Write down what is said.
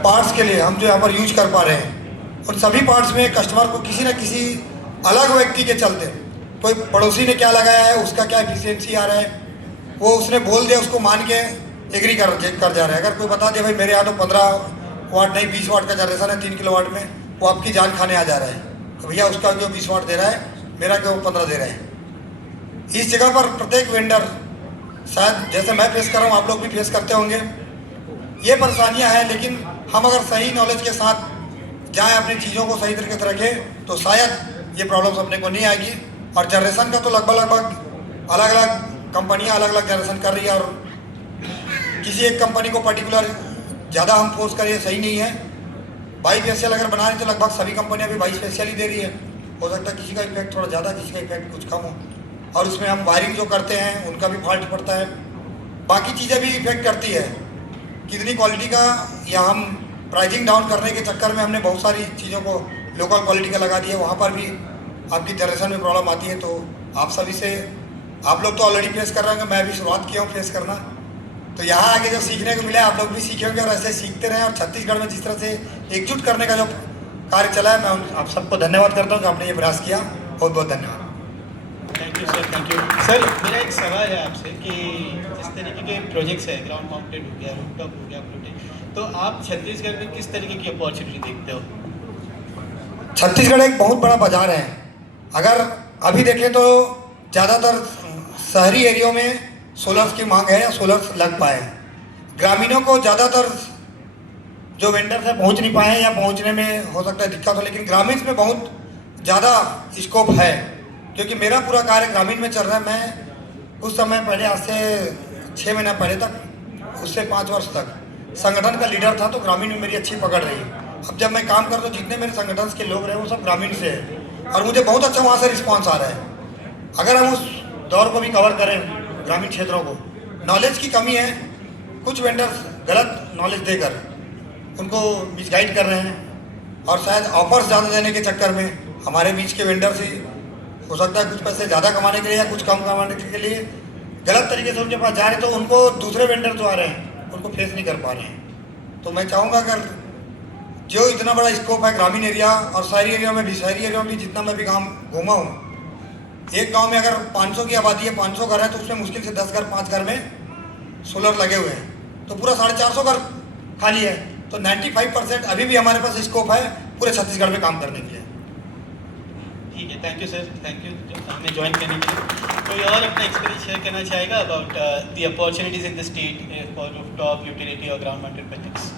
Parts के लिए हम जो यहाँ पर यूज कर पा रहे हैं उन सभी पार्ट्स में कस्टमर को किसी न किसी अलग व्यक्ति के चलते, कोई पड़ोसी ने क्या लगाया है, उसका क्या एफिशिएंसी आ रहा है, वो उसने बोल दिया, उसको मान के एग्री कर जा रहा है। अगर कोई बता दे भाई मेरे यहाँ तो 15 वाट नहीं 20 वाट का जनरेशन है 3 किलोवाट में, वो आपकी जान खाने आ जा रहा है, तो भैया उसका जो 20 वाट दे रहा है मेरा क्यों 15 दे रहा है। इस जगह पर प्रत्येक वेंडर, शायद जैसे मैं फेस कर रहा हूँ आप लोग भी फेस करते होंगे, ये परेशानियां हैं। लेकिन हम अगर सही नॉलेज के साथ जाएं, अपनी चीज़ों को सही तरीके से रखें, तो शायद ये प्रॉब्लम्स अपने को नहीं आएगी। और जनरेशन का तो लगभग अलग अलग कंपनियां अलग अलग जनरेशन कर रही है, और किसी एक कंपनी को पर्टिकुलर ज़्यादा हम फोर्स करें सही नहीं है। 22 फेशियल अगर बना रही तो लगभग सभी कंपनियां भी 22 फेशियल ही दे रही है। हो सकता है किसी का इफेक्ट थोड़ा ज़्यादा, किसी का इफेक्ट कुछ कम हो, और उसमें हम वायरिंग जो करते हैं उनका भी फॉल्ट पड़ता है। बाकी चीज़ें भी इफेक्ट करती है, कितनी क्वालिटी का, या हम प्राइसिंग डाउन करने के चक्कर में हमने बहुत सारी चीज़ों को लोकल क्वालिटी का लगा दिया, वहाँ पर भी आपकी जनरेशन में प्रॉब्लम आती है। तो आप सभी से, आप लोग तो ऑलरेडी फेस कर रहे होंगे, मैं भी शुरुआत किया हूँ फेस करना, तो यहाँ आगे जो सीखने को मिला आप लोग भी सीखेंगे और ऐसे सीखते रहें। और छत्तीसगढ़ में जिस तरह से एकजुट करने का जो कार्य चला है, मैं आप सबको धन्यवाद करता हूँ कि आपने ये प्रयास किया। बहुत बहुत धन्यवाद। Thank you sir, thank you sir. मेरा एक सवाल है आपसे कि जिस तरीके के प्रोजेक्ट्स है, ग्राउंड माउंटेड हो गया, रूफटॉप हो गया, फ्लोटिंग, तो आप छत्तीसगढ़ में किस तरीके की अपॉर्चुनिटी देखते हो? छत्तीसगढ़ एक बहुत बड़ा बाजार है। अगर अभी देखें तो ज़्यादातर शहरी एरियो में सोलर्स की मांग है या सोलर्स लग पाए। ग्रामीणों को ज़्यादातर जो वेंडर्स है पहुंच नहीं पाए, या पहुंचने में हो सकता है दिक्कत हो, लेकिन ग्रामीण में बहुत ज़्यादा स्कोप है, क्योंकि मेरा पूरा कार्य ग्रामीण में चल रहा है। मैं कुछ समय पहले, आज से 6 महीना पहले तक, उससे 5 वर्ष तक संगठन का लीडर था, तो ग्रामीण में मेरी अच्छी पकड़ रही। अब जब मैं काम करता हूँ, जितने मेरे संगठन के लोग रहे वो सब ग्रामीण से है, और मुझे बहुत अच्छा वहाँ से रिस्पॉन्स आ रहा है। अगर हम उस दौर को भी कवर करें, ग्रामीण क्षेत्रों को, नॉलेज की कमी है, कुछ वेंडर्स गलत नॉलेज देकर उनको मिसगाइड कर रहे हैं, और शायद ऑफर्स ज़्यादा देने के चक्कर में हमारे बीच के वेंडर्स ही हो सकता है कुछ पैसे ज़्यादा कमाने के लिए या कुछ कम कमाने के लिए गलत तरीके से उनके पास जा रहे हैं, तो उनको दूसरे वेंडर जो आ रहे हैं उनको फेस नहीं कर पा रहे हैं। तो मैं चाहूँगा अगर जो इतना बड़ा स्कोप है ग्रामीण एरिया और शहरी एरिया में भी, शहरी एरिया में भी जितना मैं भी गाँव घूमा हूँ, एक गांव में अगर 500 की आबादी है, 500 घर है, तो उसमें मुश्किल से 10 घर 5 घर में सोलर लगे हुए हैं, तो पूरा 450 घर खाली है। तो 95% अभी भी हमारे पास स्कोप है पूरे छत्तीसगढ़ में काम करने के लिए। ठीक है, thank you sir, thank you हमें ज्वाइन करने के लिए। कोई और अपना एक्सपीरियंस शेयर करना चाहेगा about the opportunities in the state for rooftop, utility और ग्राउंड माउंटेड प्रोजेक्ट्स?